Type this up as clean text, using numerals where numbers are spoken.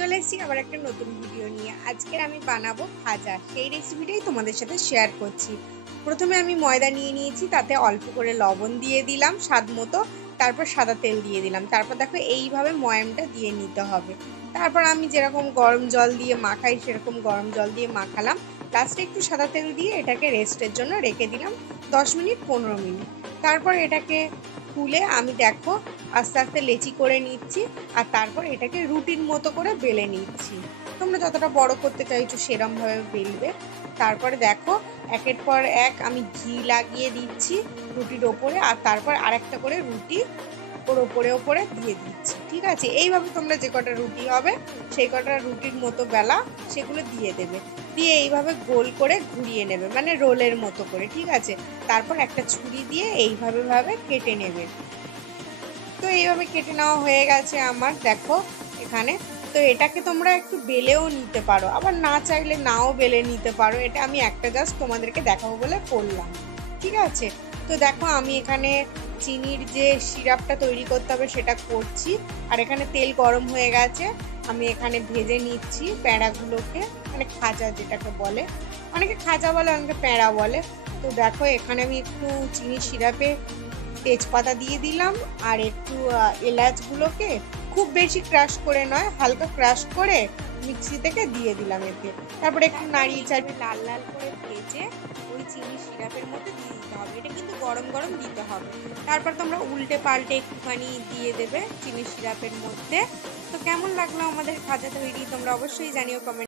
চলে এসেছি আবার একটা নতুন ভিডিও নিয়ে। আজকে আমি বানাবো খাজা, সেই রেসিপিটাই তোমাদের সাথে শেয়ার করছি। প্রথমে আমি ময়দা নিয়ে নিয়েছি, তাতে অল্প করে লবণ দিয়ে দিলাম স্বাদ মতো, তারপর সাদা তেল দিয়ে দিলাম। তারপর দেখো এইভাবে ময়ামটা দিয়ে নিতে হবে। তারপর আমি যেরকম গরম জল দিয়ে মাখাই সেরকম গরম জল দিয়ে মাখালাম। লাস্টে একটু সাদা তেল দিয়ে এটাকে রেস্টের জন্য রেখে দিলাম 10 মিনিট 15 মিনিট। তারপর এটাকে খুলে আমি দেখো আস্তে আস্তে লেচি করে নিচ্ছি, আর তারপর এটাকে রুটির মতো করে বেলে নিচ্ছি। তোমরা যতটা বড় করতে চাইছো সেরকম ভাবে বেলবে। তারপরে দেখো একের পর এক আমি ঘি লাগিয়ে দিচ্ছি রুটির ওপরে, আর তারপর আরেকটা করে রুটি ওর ওপরে দিয়ে দিচ্ছি। ঠিক আছে, এইভাবে তোমরা যে কটা রুটি হবে সেই কটা রুটির মতো বেলা সেগুলো দিয়ে দেবে, দিয়ে এইভাবে গোল করে ঘুরিয়ে নেবে, মানে রোলের মতো করে। ঠিক আছে, তারপর একটা ছুরি দিয়ে এইভাবে কেটে নেবে। তো এইভাবে কেটে নেওয়া হয়ে গেছে আমার, দেখো এখানে। তো এটাকে তোমরা একটু বেলেও নিতে পারো, আবার না চাইলে নাও বেলে নিতে পারো। এটা আমি একটা জাস্ট তোমাদেরকে দেখাবো বলে করলাম। ঠিক আছে, তো দেখো আমি এখানে চিনির যে সিরাপটা তৈরি করতে হবে সেটা করছি, আর এখানে তেল গরম হয়ে গেছে। আমি এখানে ভেজে নিচ্ছি প্যাঁড়াগুলোকে, মানে খাজা যেটাকে বলে, অনেকে খাজা বলে অনেকে প্যাঁড়া বলে। তো দেখো এখানে আমি একটু চিনির সিরাপে তেজপাতা দিয়ে দিলাম, আর একটু এলাচগুলোকে খুব বেশি ক্রাশ করে নয়, হালকা ক্রাশ করে মিক্সি থেকে দিয়ে দিলাম এতে। তারপরে একটু নাড়িয়ে চাড়িয়ে লাল লাল করে ভেজে ওই চিনি সিরাপের মধ্যে দিয়ে দিতে হবে। এটা কিন্তু গরম গরম দিতে হবে। তারপর তোমরা উল্টে পাল্টে একটুখানি দিয়ে দেবে চিনি সিরাপের মধ্যে। তো কেমন লাগলো আমাদের খাজা তৈরি তোমরা অবশ্যই জানিও কমেন্ট।